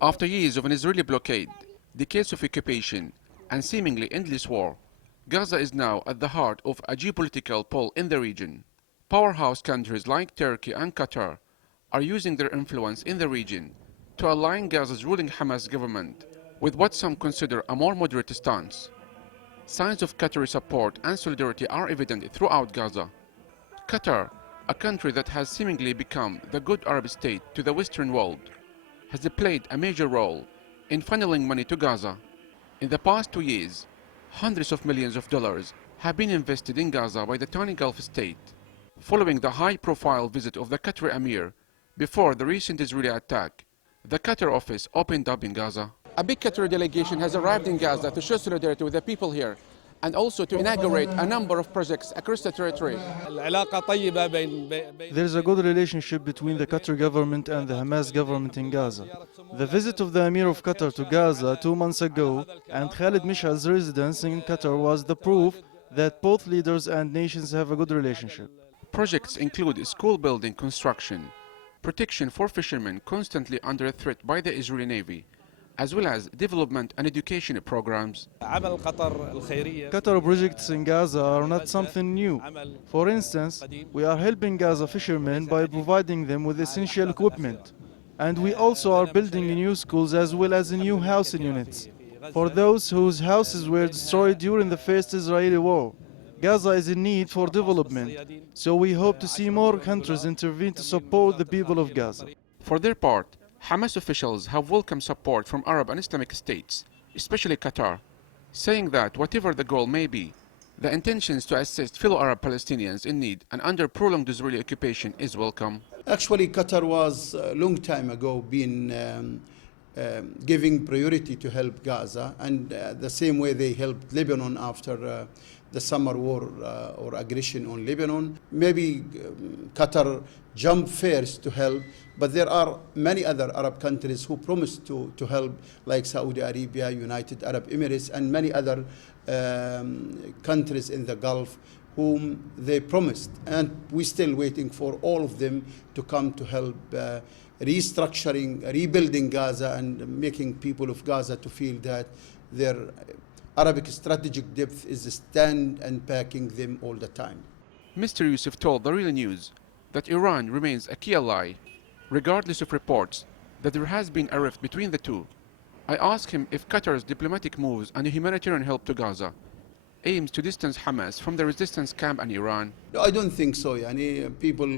After years of an Israeli blockade, decades of occupation, and seemingly endless war, Gaza is now at the heart of a geopolitical pull in the region. Powerhouse countries like Turkey and Qatar are using their influence in the region to align Gaza's ruling Hamas government with what some consider a more moderate stance. Signs of Qatari support and solidarity are evident throughout Gaza. Qatar, a country that has seemingly become the good Arab state to the Western world, has played a major role in funneling money to Gaza. In the past 2 years, hundreds of millions of dollars have been invested in Gaza by the tiny Gulf state, following the high-profile visit of the Qatari Emir before the recent Israeli attack. The Qatar office opened up in Gaza. A big Qatari delegation has arrived in Gaza to show solidarity with the people here and also to inaugurate a number of projects across the territory. There is a good relationship between the Qatar government and the Hamas government in Gaza. The visit of the Emir of Qatar to Gaza 2 months ago and Khalid Mishal's residence in Qatar was the proof that both leaders and nations have a good relationship. Projects include school building construction, protection for fishermen constantly under threat by the Israeli Navy, as well as development and education programs. Qatar projects in Gaza are not something new. For instance, we are helping Gaza fishermen by providing them with essential equipment. And we also are building new schools as well as new housing units for those whose houses were destroyed during the first Israeli war. Gaza is in need for development, so we hope to see more countries intervene to support the people of Gaza. For their part, Hamas officials have welcomed support from Arab and Islamic states, especially Qatar, saying that whatever the goal may be, the intentions to assist fellow Arab Palestinians in need and under prolonged Israeli occupation is welcome. Actually, Qatar was a long time ago been giving priority to help Gaza, and the same way they helped Lebanon after the summer war or aggression on Lebanon. Maybe Qatar jumped first to help, but there are many other Arab countries who promised to help, like Saudi Arabia, United Arab Emirates, and many other countries in the Gulf whom they promised. And we're still waiting for all of them to come to help restructuring, rebuilding Gaza and making people of Gaza to feel that their Arabic strategic depth is stand and backing them all the time. Mr. Yusuf told the Real News that Iran remains a key ally, regardless of reports that there has been a rift between the two. I asked him if Qatar's diplomatic moves and humanitarian help to Gaza aims to distance Hamas from the resistance camp in Iran. No, I don't think so. People,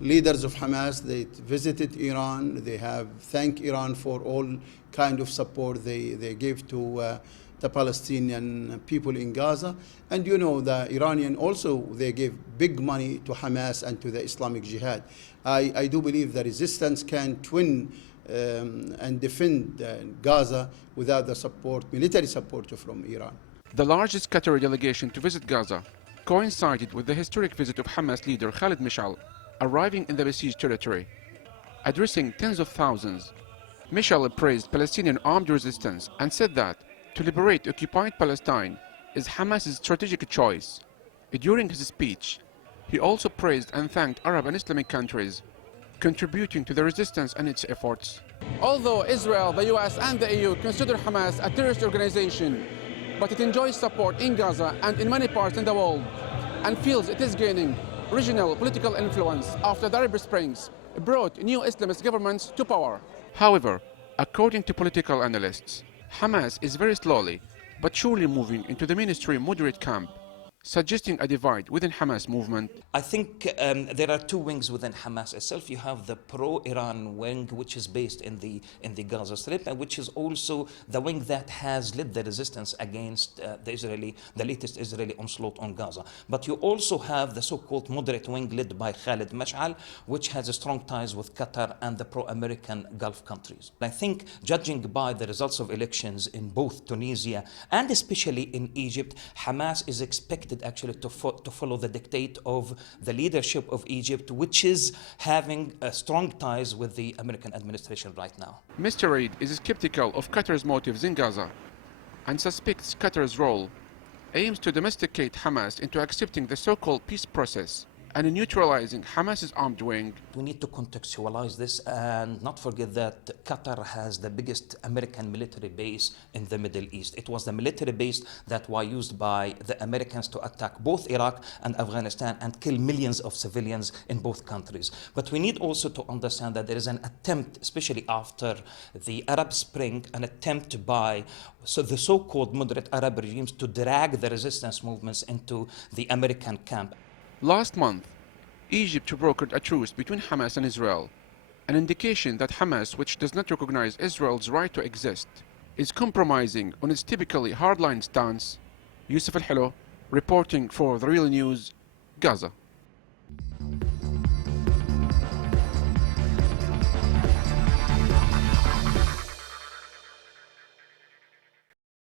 leaders of Hamas, they visited Iran. They have thanked Iran for all kind of support they gave to the Palestinian people in Gaza. And the Iranian also, they gave big money to Hamas and to the Islamic Jihad. I do believe the resistance can't win and defend Gaza without the support, military support from Iran. The largest Qatari delegation to visit Gaza coincided with the historic visit of Hamas leader Khalid Mishal arriving in the besieged territory. Addressing tens of thousands, Mishal praised Palestinian armed resistance and said that to liberate occupied Palestine is Hamas's strategic choice. During his speech, he also praised and thanked Arab and Islamic countries contributing to the resistance and its efforts. Although Israel, the US and the EU consider Hamas a terrorist organization, but it enjoys support in Gaza and in many parts in the world and feels it is gaining regional political influence after the Arab Springs brought new Islamist governments to power. However, according to political analysts, Hamas is very slowly but surely moving into the mainstream moderate camp, suggesting a divide within Hamas movement. I think there are two wings within Hamas itself. You have the pro-Iran wing, which is based in the Gaza Strip, and which is also the wing that has led the resistance against the latest Israeli onslaught on Gaza. But you also have the so-called moderate wing led by Khalid Mash'al, which has strong ties with Qatar and the pro-American Gulf countries. I think, judging by the results of elections in both Tunisia and especially in Egypt, Hamas is expected actually to follow the dictate of the leadership of Egypt, which is having strong ties with the American administration right now. Mr. Reid is skeptical of Qatar's motives in Gaza and suspects Qatar's role aims to domesticate Hamas into accepting the so-called peace process and neutralizing Hamas's armed wing. We need to contextualize this and not forget that Qatar has the biggest American military base in the Middle East. It was the military base that was used by the Americans to attack both Iraq and Afghanistan and kill millions of civilians in both countries. But we need also to understand that there is an attempt, especially after the Arab Spring, an attempt by the so-called moderate Arab regimes to drag the resistance movements into the American camp. Last month, Egypt brokered a truce between Hamas and Israel, an indication that Hamas, which does not recognize Israel's right to exist, is compromising on its typically hardline stance. Yusuf Al-Hilo, reporting for The Real News, Gaza.